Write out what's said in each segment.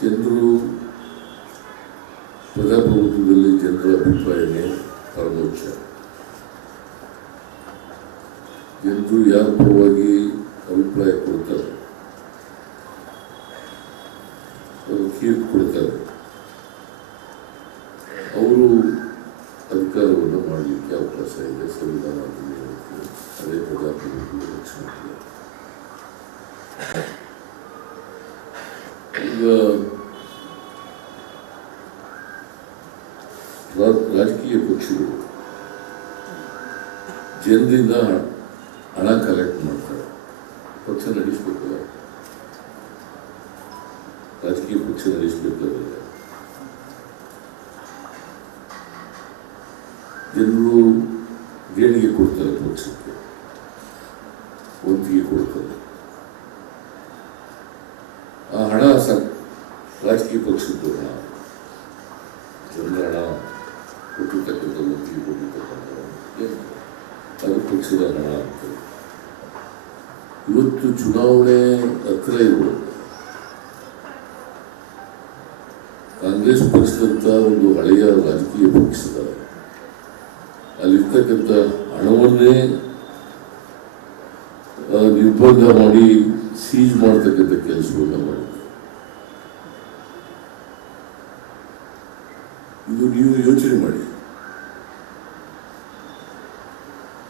ಜನರು ಪ್ರಜಾಪ್ರಭುತ್ವದಲ್ಲಿ ಜನರ ಅಭಿಪ್ರಾಯನೇ ಪರಮೋಚ್ಚ. ಜನರು ಯಾರ ಪರವಾಗಿ ಅಭಿಪ್ರಾಯ ಕೊಡ್ತಾರೆ, ತೀರ್ಪು ಕೊಡ್ತಾರೆ, ಅವರು ಅಧಿಕಾರವನ್ನು ಮಾಡಲಿಕ್ಕೆ ಅವಕಾಶ ಇದೆ. ಸಂವಿಧಾನ ಅದೇ ಪ್ರಜಾಪ್ರಭುತ್ವದ ಲಕ್ಷಣ. ಈಗ ರಾಜಕೀಯ ಪಕ್ಷಗಳು ಜನರಿಂದ ಹಣ ಕಲೆಕ್ಟ್ ಮಾಡ್ತಾರೆ. ಪಕ್ಷ ನಡೆಸಬೇಕಲ್ಲ, ರಾಜಕೀಯ ಪಕ್ಷ ನಡೆಸಬೇಕಾದ್ರೆ ಜನರು ದೇಣಿಗೆ ಕೊಡ್ತಾರೆ, ಪಕ್ಷಕ್ಕೆ ವಂತಿಗೆ ಕೊಡ್ತಾರೆ. ಆ ಹಣ ರಾಜಕೀಯ ಪಕ್ಷದ್ದು ಹಣ, ಜನರ ಹಣ ಕೊಟ್ಟಿರ್ತಕ್ಕಂಥ ವಂತಿಗೆ ಕೊಟ್ಟಿರ್ತಕ್ಕಂಥ ಅದು ಪಕ್ಷದ ಹಣ ಆಗ್ತದೆ. ಇವತ್ತು ಚುನಾವಣೆ ಹತ್ರ ಇರುವ ಕಾಂಗ್ರೆಸ್ ಪಕ್ಷದಂತ ಒಂದು ಹಳೆಯ ರಾಜಕೀಯ ಪಕ್ಷದ ಅಲ್ಲಿರ್ತಕ್ಕಂಥ ಹಣವನ್ನೇ ನಿರ್ಬಂಧ ಮಾಡಿ ಸೀಜ್ ಮಾಡ್ತಕ್ಕಂಥ ಕೆಲಸವನ್ನು ಮಾಡಿದ್ದಾರೆ. ಇದು ನೀವು ಯೋಚನೆ ಮಾಡಿ.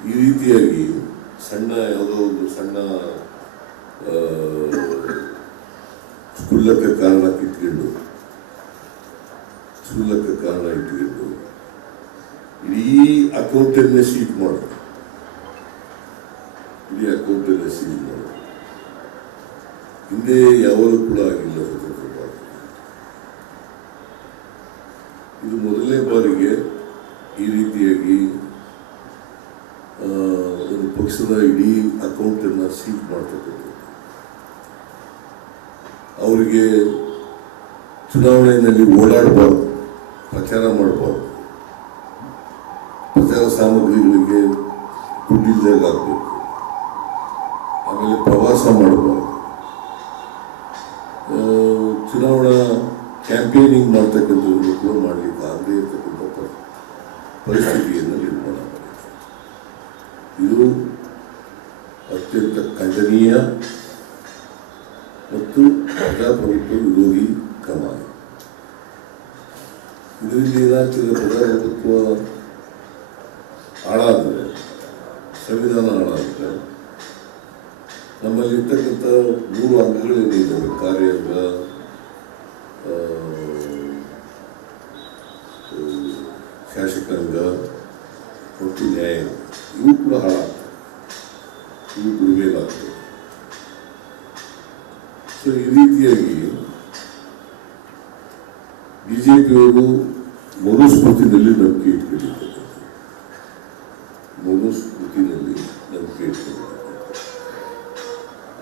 ಈ ರೀತಿಯಾಗಿ ಸಣ್ಣ ಯಾವುದೋ ಒಂದು ಸಣ್ಣ ಕ್ಷುಲ್ಲಕ ಕಾರಣ ಇಟ್ಕೊಂಡು ಇಡೀ ಅಕೌಂಟನ್ನೇ ಸೀಜ್ ಮಾಡೋದು, ಹಿಂದೆ ಯಾವಾಗಲೂ ಕೂಡ ಆಗಿಲ್ಲ ಸ್ವತಂತ್ರ ಭಾರತ. ಇದು ಮೊದಲನೇ ಬಾರಿಗೆ ಈ ರೀತಿಯಾಗಿ ಒಂದು ಪಕ್ಷದ ಇಡೀ ಅಕೌಂಟನ್ನು ಸೀಜ್ ಮಾಡ್ತಕ್ಕಂಥದ್ದು. ಅವರಿಗೆ ಚುನಾವಣೆಯಲ್ಲಿ ಓಡಾಡಬಾರ್ದು, ಪ್ರಚಾರ ಮಾಡಬಾರ್ದು, ಪ್ರಚಾರ ಸಾಮಗ್ರಿಗಳಿಗೆ ದುಡ್ಡಿಲ್ಲದಾಗ ಆಗಬೇಕು, ಆಮೇಲೆ ಪ್ರವಾಸ ಮಾಡಬಾರ್ದು, ಚುನಾವಣಾ ಕ್ಯಾಂಪೇನಿಂಗ್ ಮಾಡ್ತಕ್ಕಂಥದ್ದು ಕೂಡ ಮಾಡಲಿಕ್ಕೆ ಆಗದೇ ಇರತಕ್ಕಂಥ ಪರಿಸ್ಥಿತಿಯನ್ನು ನಿರ್ಮಾಣ ಮಾಡಿದೆ. ಇದು ಅತ್ಯಂತ ಖಂಡನೀಯ ಮತ್ತು ಪ್ರಜಾಪ್ರಭುತ್ವ ವಿರೋಧಿ ಕ್ರಮ. ಇದರಿಂದ ಏನಾಗ್ತದೆ, ಪ್ರಜಾಪ್ರಭುತ್ವ ಹಾಳಾದರೆ, ಸಂವಿಧಾನ ಹಾಳಾದರೆ, ನಮ್ಮಲ್ಲಿರ್ತಕ್ಕಂಥ 3 ಅಂಗಗಳೇನಿದ್ದಾವೆ, ಕಾರ್ಯಾಂಗ, ಶಾಸಕಾಂಗ ಮತ್ತು ನ್ಯಾಯಾಂಗ, ಇವು ಕೂಡ ಹಾಳಾಗ್ತವೆ, ಇವು ಬಿಡಬೇಕಾಗ್ತದೆ. ಸೊ ಈ ರೀತಿಯಾಗಿ ಬಿಜೆಪಿಯವರು ಮನುಸ್ಮೃತಿನಲ್ಲಿ ನಂಬಿಕೆ ಇಟ್ಕೊಂಡಿದ್ದಾರೆ.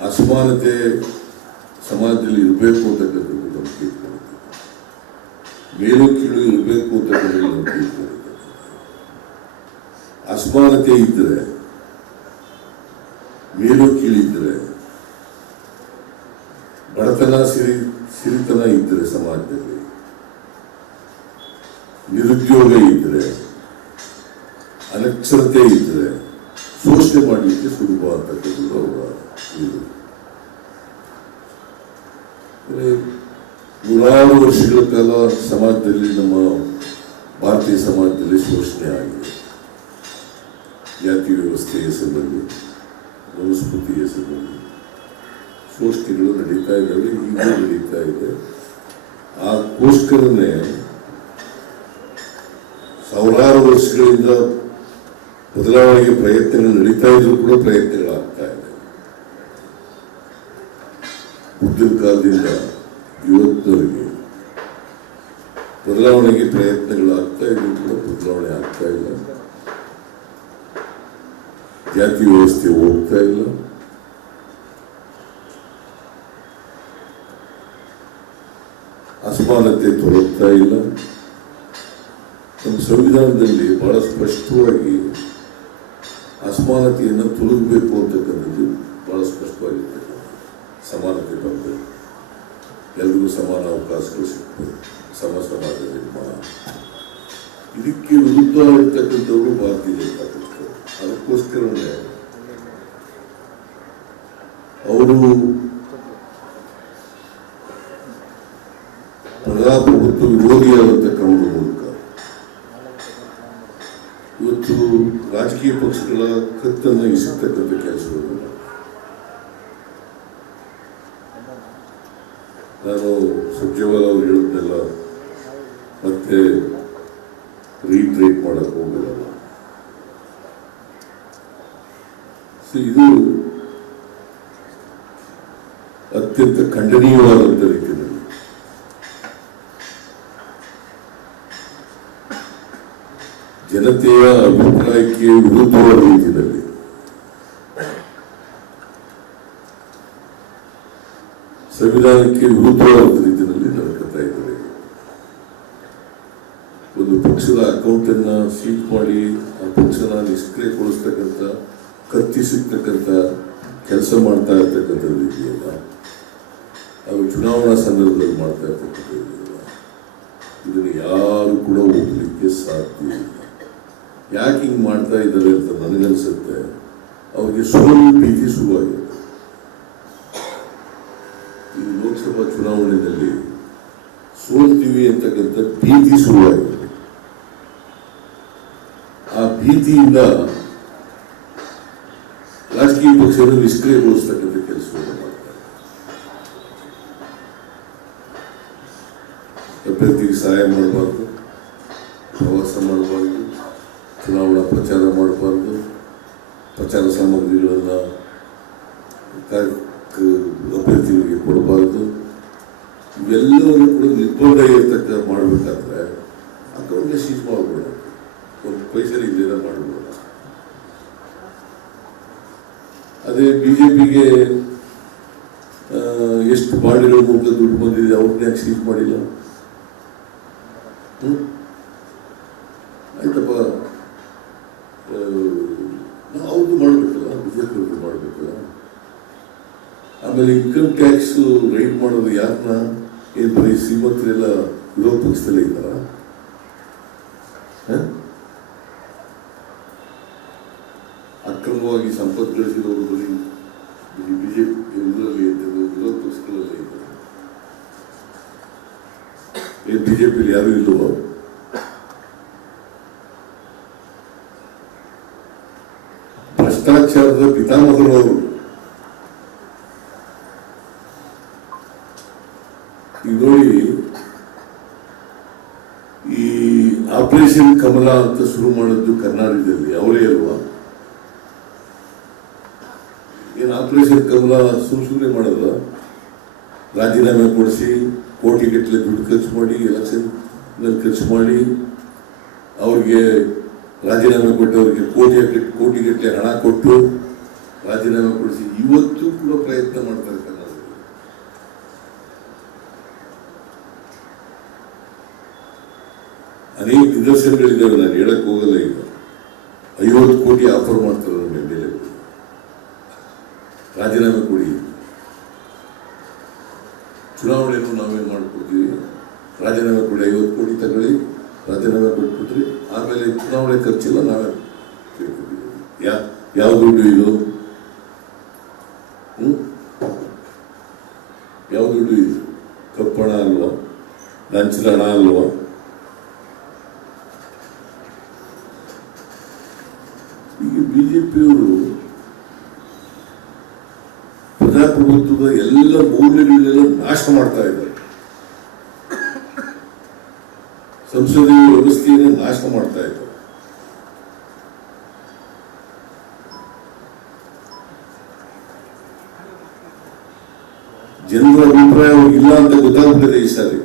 ಅಸಮಾನತೆ ಸಮಾಜದಲ್ಲಿ ಇರಬೇಕು ಅಂತಕ್ಕಂಥದ್ದು ನಂಬಿಕೆ ಇಟ್ಕೊಂಡಿದ್ದಾರೆ. ಮೇಲು ಕೀಳು ಇರಬೇಕು ಅಂತಕ್ಕಂಥದ್ದು ನಂಬಿಕೆ ಇಟ್ಕೊಂಡಿದ್ದಾರೆ. ಅಸಮಾನತೆ ಇದ್ದರೆ, ಮೇಲು ಕೀಳಿದ್ರೆ, ಬಡತನ ಸಿರಿತನ ಇದ್ದರೆ, ಸಮಾಜದಲ್ಲಿ ನಿರುದ್ಯೋಗ ಇದ್ದರೆ, ಅನಕ್ಷರತೆ ಇದ್ದರೆ ಶೋಷಣೆ ಮಾಡಲಿಕ್ಕೆ ಸುಲಭ ಅಂತಕ್ಕಂಥದ್ದು ಅವರ ಇದು. ನೂರಾರು ವರ್ಷಗಳ ಕಾಲ ಸಮಾಜದಲ್ಲಿ, ನಮ್ಮ ಭಾರತೀಯ ಸಮಾಜದಲ್ಲಿ ಶೋಷಣೆ ಆಗಿದೆ. ಜಾತಿ ವ್ಯವಸ್ಥೆ ಹೆಸರಿನಲ್ಲಿ, ಮನುಸ್ಮೃತಿ ಹೆಸರಿನಲ್ಲಿ ಶೋಷಣೆಗಳು ನಡೀತಾ ಇದ್ದಾವೆ, ಈಗಲೂ ನಡೀತಾ ಇದೆ. ಅದಕ್ಕೋಸ್ಕರನೇ ಸಾವಿರಾರು ವರ್ಷಗಳಿಂದ ಬದಲಾವಣೆಗೆ ಪ್ರಯತ್ನಗಳು ನಡೀತಾ ಇದ್ರು ಕೂಡ ಪ್ರಯತ್ನಗಳಾಗ್ತಾ ಇದೆ. ಬುದ್ಧನ ಕಾಲದಿಂದ ಇವತ್ತಿನವರೆಗೆ ಬದಲಾವಣೆಗೆ ಪ್ರಯತ್ನಗಳಾಗ್ತಾ ಇದ್ರು ಕೂಡ ಬದಲಾವಣೆ ಆಗ್ತಾ ಇಲ್ಲ. ಜಾತಿ ವ್ಯವಸ್ಥೆ ಹೋಗ್ತಾ ಇಲ್ಲ. ಅಸಮಾನತೆ ತೊಲಗ್ತಾ ಇಲ್ಲ. ನಮ್ಮ ಸಂವಿಧಾನದಲ್ಲಿ ಬಹಳ ಸ್ಪಷ್ಟವಾಗಿ ಅಸಮಾನತೆಯನ್ನು ತೊಲಗಬೇಕು ಅಂತಕ್ಕಂಥದ್ದು ಬಹಳ ಸ್ಪಷ್ಟವಾಗಿರ್ತಕ್ಕಂಥ. ಸಮಾನತೆ ಬರಬೇಕು. ಎಲ್ರಿಗೂ ಸಮಾನ ಅವಕಾಶಗಳು ಸಿಗ್ತದೆ, ಸಮ ಸಮಾಜ ನಿರ್ಮಾಣ. ಇದಕ್ಕೆ ವಿರುದ್ಧ ಇರ್ತಕ್ಕಂಥವರು ಭಾರತೀಯ ಜನತಾ ಪಕ್ಷ. ಅದಕ್ಕೋಸ್ಕರವೇ ಅವರು ಪ್ರಜಾಪ್ರಭುತ್ವ ವಿರೋಧಿಯಾದಂಥ ಕ್ರಮದ ಮೂಲಕ ಇವತ್ತು ರಾಜಕೀಯ ಪಕ್ಷಗಳ ಕತ್ತನ್ನು ಇಸತಕ್ಕಂಥ ಕೆಲಸವನ್ನು ನಾನು ಸುರ್ಜೇವಾಲಾ ಅವರು ಹೇಳಿದ್ನೆಲ್ಲ ಮತ್ತೆ ರೀಟ್ರೇಟ್ ಮಾಡಕ್ಕೆ ಹೋಗಲ್ಲ. ಇದು ಅತ್ಯಂತ ಖಂಡನೀಯವಾದಂಥ ರೀತಿಯಲ್ಲಿ ಜನತೆಯ ಅಭಿಪ್ರಾಯಕ್ಕೆ ವಿರುದ್ಧವಾದ ರೀತಿಯಲ್ಲಿ ಸಂವಿಧಾನಕ್ಕೆ ವಿರುದ್ಧವಾದ ರೀತಿಯಲ್ಲಿ ನಡ್ಕೊತಾ ಇದ್ದಾರೆ. ಒಂದು ಪಕ್ಷದ ಅಕೌಂಟ್ ಅನ್ನ ಸೀಟ್ ಮಾಡಿ ಆ ಪಕ್ಷನ ನಿಷ್ಕ್ರಿಯಗೊಳಿಸ್ತಕ್ಕಂಥ, ಕತ್ತಿಸಿರ್ತಕ್ಕಂಥ ಕೆಲಸ ಮಾಡ್ತಾ ಇರ್ತಕ್ಕಂಥ ರೀತಿಯಲ್ಲ, ಅದು ಚುನಾವಣಾ ಸಂದರ್ಭದಲ್ಲಿ ಮಾಡ್ತಾ ಇರ್ತಕ್ಕಂಥ ಇದೆಯಲ್ಲ, ಇದನ್ನು ಯಾರು ಕೂಡ ಒಪ್ಪಲಿಕ್ಕೆ ಸಾಧ್ಯ ಇಲ್ಲ. ಯಾಕೆ ಹಿಂಗೆ ಮಾಡ್ತಾ ಇದ್ದಾರೆ ಅಂತ ನನಗನ್ಸುತ್ತೆ, ಅವ್ರಿಗೆ ಸೋಲು ಭೀತಿ ಶುರುವಾಗಿದೆ. ಈ ಲೋಕಸಭಾ ಚುನಾವಣೆಯಲ್ಲಿ ಸೋಲ್ತೀವಿ ಅಂತಕ್ಕಂಥ ಭೀತಿ ಶುರುವಾಗಿದೆ. ಆ ಭೀತಿಯಿಂದ ರಾಜಕೀಯ ಪಕ್ಷವನ್ನು ನಿಷ್ಕ್ರಿಯಗೊಳಿಸ್ತಕ್ಕಂಥ ಕೆಲಸವನ್ನು ಮಾಡ್ತಾರೆ. ಅಭ್ಯರ್ಥಿಗೆ ಸಹಾಯ ಮಾಡಬಾರ್ದು, ಪ್ರವಾಸ ಮಾಡಬಾರ್ದು, ಚುನಾವಣಾ ಪ್ರಚಾರ ಮಾಡಬಾರ್ದು, ಪ್ರಚಾರ ಸಾಮಗ್ರಿಗಳನ್ನು ಅಭ್ಯರ್ಥಿಗಳಿಗೆ ಕೊಡಬಾರ್ದು, ಇವೆಲ್ಲವನ್ನು ಕೂಡ ನಿರ್ಬಂಧ ಇರ್ತಕ್ಕ ಮಾಡಬೇಕಾದ್ರೆ ಅಕೌಂಟ್ಗೆ ಸೀಸ್ ಮಾಡಬೇಡ, ಒಂದು ಪೈಸೆ ಇಲ್ಲೇನ ಮಾಡಬೇಡ. ಅದೇ ಬಿಜೆಪಿಗೆ ಎಷ್ಟು ಬಾಡಿಗಳ ಮೂಲಕ ದುಡ್ಡು ಬಂದಿದೆ, ಅವ್ರನ್ನ ಯಾಕೆ ಸೀಸ್ ಮಾಡಿಲ್ಲ? ಆಯ್ತಪ್ಪ, ಅವ್ರದ್ದು ಮಾಡಬೇಕಲ್ಲ, ಬಿಜೆಪಿ ಅವ್ರದ್ದು ಮಾಡಬೇಕಲ್ಲ. ಆಮೇಲೆ ಇನ್ಕಮ್ ಟ್ಯಾಕ್ಸ್ ರೈಡ್ ಮಾಡೋದು ಯಾರನ್ನ? ಏನು ಬರೀ ಶ್ರೀಮಂತರೆಲ್ಲ ವಿರೋಧ ಪಕ್ಷದಲ್ಲೇ ಇದ್ದಾರ? ಅಕ್ರಮವಾಗಿ ಸಂಪತ್ತು ಗಳಿಸಿದವರು ಬರೀ ಬಿಜೆಪಿ ಇದರಲ್ಲಿ ಇದ್ದರು, ವಿರೋಧ ಪಕ್ಷಗಳಲ್ಲೇ ಇದ್ದಾರೆ. ಏನು ಬಿಜೆಪಿಯಲ್ಲಿ ಯಾರು ಇಲ್ಲವೋ? ಭ್ರಷ್ಟಾಚಾರದ ಪಿತಾಮಹರು ಅವರು. ಈಗ ನೋಡಿ, ಈ ಆಪರೇಷನ್ ಕಮಲ ಅಂತ ಶುರು ಮಾಡಿದ್ದು ಕರ್ನಾಟಕದಲ್ಲಿ ಅವರೇ ಅಲ್ವಾ? ಏನು ಆಪರೇಷನ್ ಕಮಲ ಸುಮ್ಮನೆ ಮಾಡಲ್ಲ, ರಾಜೀನಾಮೆ ಕೊಡಿಸಿ ಕೋಟಿಗಟ್ಟಲೆ ದುಡ್ಡು ಖರ್ಚು ಮಾಡಿ, ಎಲೆಕ್ಷನ್ ಖರ್ಚು ಮಾಡಿ, ಅವ್ರಿಗೆ ರಾಜೀನಾಮೆ ಕೊಟ್ಟವರಿಗೆ ಕೋಟಿಗಟ್ಟಲೆ ಹಣ ಕೊಟ್ಟು ರಾಜೀನಾಮೆ ಕೊಡಿಸಿ ಇವತ್ತು ಕೂಡ ಪ್ರಯತ್ನ ಮಾಡ್ತಾರೆ ಕರ್ನಾಟಕದಲ್ಲಿ. ಅನೇಕ ನಿದರ್ಶನಗಳಿದ್ದಾವೆ, ನಾನು ಹೇಳಕ್ ಹೋಗಲ್ಲ. ಈಗ 50 ಕೋಟಿ ಆಫರ್ ಮಾಡ್ತಾರೆ ನಮ್ಮ ಮೇಲೆ, ರಾಜೀನಾಮೆ ಕೊಡಿ. ಚುನಾವಣೆಯನ್ನು ನಾವೇನು ಮಾಡ್ಕೊಡ್ತೀವಿ, ರಾಜೀನಾಮೆ ಕೊಡಿ, 50 ಕೋಟಿ ತಗೊಳ್ಳಿ, ರಾಜೀನಾಮೆ ಕೊಟ್ಬಿಟ್ರಿ, ಆಮೇಲೆ ಚುನಾವಣೆ ಖರ್ಚಿಲ್ಲ, ನಾವೇ ಯಾವ ದುಡ್ಡು ಇದು? ಯಾವ ದುಡ್ಡು ಇದು? ಕಪ್ಪಣ ಅಲ್ವಾ? ಲಂಚದ ಹಣ ಅಲ್ವಾ? ಈಗ ಬಿಜೆಪಿಯವರು ಪ್ರಜಾಪ್ರಭುತ್ವದ ಎಲ್ಲ ಮೌಲ್ಯಗಳನ್ನೆಲ್ಲ ನಾಶ ಮಾಡ್ತಾ ಇದ್ದಾರೆ, ಸಂಸದೀಯ ವ್ಯವಸ್ಥೆಯನ್ನು ನಾಶ ಮಾಡ್ತಾ ಇದ್ದಾರೆ. ಜನರ ಅಭಿಪ್ರಾಯ ಇಲ್ಲ ಅಂತ ಗೊತ್ತಾಗ್ಬಿಟ್ಟಿದೆ ಈ ಸಾರಿ.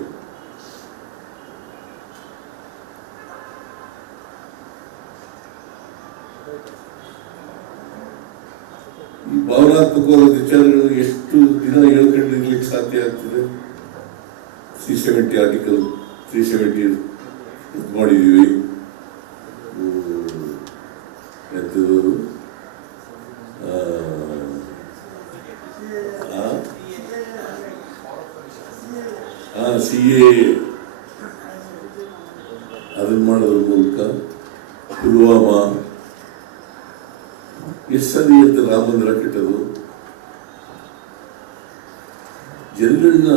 ಈ ಭಾವನಾತ್ಮಕವಾದ ವಿಚಾರಗಳನ್ನು ಎಷ್ಟು ದಿನ ಹೇಳ್ಕೊಂಡಿರ್ಲಿಕ್ಕೆ ಸಾಧ್ಯ ಆಗ್ತದೆ? 370 ಆರ್ಟಿಕಲ್ 370 ಮಾಡಿದೀವಿ. ಎಂಥದ್ದು CAA ಅದನ್ನ ಮಾಡೋದ್ರ ಮೂಲಕ ಪುಲ್ವಾಮಾ ಎಷ್ಟು ಸರಿ ಅಂತ ರಾಮ ಮಂದಿರ ಕಟ್ಟೋದು ಜನಗಳನ್ನ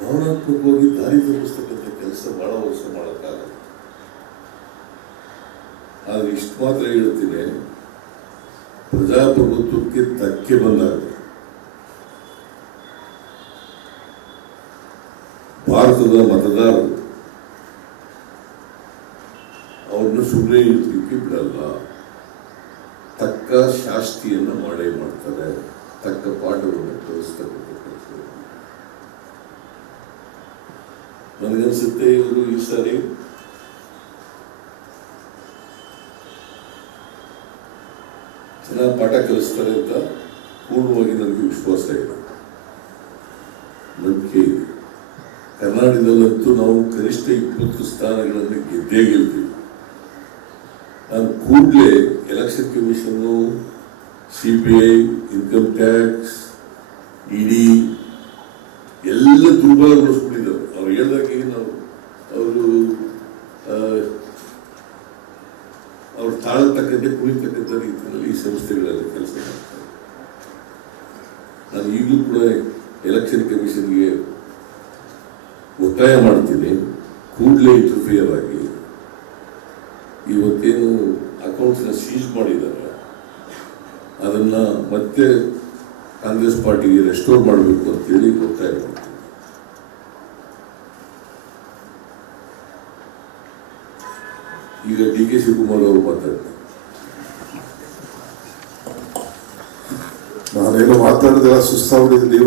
ಭಾವನಾತ್ಮಕವಾಗಿ ದಾರಿ ತಪ್ಪಿಸ್ತಕ್ಕಂಥ ಕೆಲಸ ಬಹಳ ವರ್ಷ ಮಾಡೋಕ್ಕಾಗಲ್ಲ. ಆದ್ರೆ ಇಷ್ಟು ಮಾತ್ರ ಹೇಳ್ತೀನಿ, ಪ್ರಜಾಪ್ರಭುತ್ವಕ್ಕೆ ಧಕ್ಕೆ ಬಂದಾಗ ಭಾರತದ ಮತದಾರರು ಅವ್ರನ್ನ ಸುಮ್ಮನೆ ಇರ್ಲಿಕ್ಕೆ ಬಿಡಲ್ಲ. ತಕ್ಕ ಶಾಸ್ತಿಯನ್ನು ಮಾಡೇ ಮಾಡ್ತಾರೆ, ತಕ್ಕ ಪಾಠವನ್ನು ಕಲಿಸ್ತಕ್ಕಂಥ ಕೆಲಸ. ನನಗನ್ಸುತ್ತೆ ಇವರು ಈ ಸಾರಿ ಚೆನ್ನಾಗಿ ಪಾಠ ಕಲಿಸ್ತಾರೆ ಅಂತ ಪೂರ್ಣವಾಗಿ ನನಗೆ ವಿಶ್ವಾಸ ಇದೆ, ನಂಬಿಕೆ ಇದೆ. ಕರ್ನಾಟಕದಲ್ಲಂತೂ ನಾವು ಕನಿಷ್ಠ 20 ಸ್ಥಾನಗಳನ್ನು ಗೆದ್ದೇ ಗೆಲ್ತೀವಿ. ನಾನು ಕೂಡಲೇ election commission, CBI, income tax, ED ಎಲ್ಲ ದುರ್ಬಲಗೊಳಿಸ್ಬಿಟ್ಟಿದ್ದಾರೆ. ಅವ್ರು ಹೇಳಿದಾಗೆ ನಾವು ಅವ್ರು ತಾಳತಕ್ಕಂತೆ ಕುಳಿತಕ್ಕಂಥ ರೀತಿಯಲ್ಲಿ ಈ ಸಂಸ್ಥೆಗಳಲ್ಲಿ ಕೆಲಸ ಮಾಡ್ತಾರೆ. ನಾನು ಈಗಲೂ ಕೂಡ ಎಲೆಕ್ಷನ್ ಕಮಿಷನ್ಗೆ ಒತ್ತಾಯ ಮಾಡ್ತೀನಿ, ಕೂಡಲೇ ಇಂಟರ್ಫಿಯರ್ ಆಗಿ ಇವತ್ತೇನು ಅಕೌಂಟ್ಸ್ನ ಸೀಜ್ ಮಾಡಿದ್ದಾರೆ ಅದನ್ನ ಮತ್ತೆ ಕಾಂಗ್ರೆಸ್ ಪಾರ್ಟಿಗೆ ರೆಸ್ಟೋರ್ ಮಾಡಬೇಕು ಅಂತೇಳಿ ಒತ್ತಾಯ ಮಾಡ್ತೀನಿ. ಈಗ DK ಶಿವಕುಮಾರ್ ಅವರು ಮಾತಾಡ್ತಾರೆ. ನಾನೇನು ಮಾತಾಡಿದ್ರೆ ಸುಸ್ತಾಗ್ಬಿಟ್ಟಿದ್ದೀನಿ.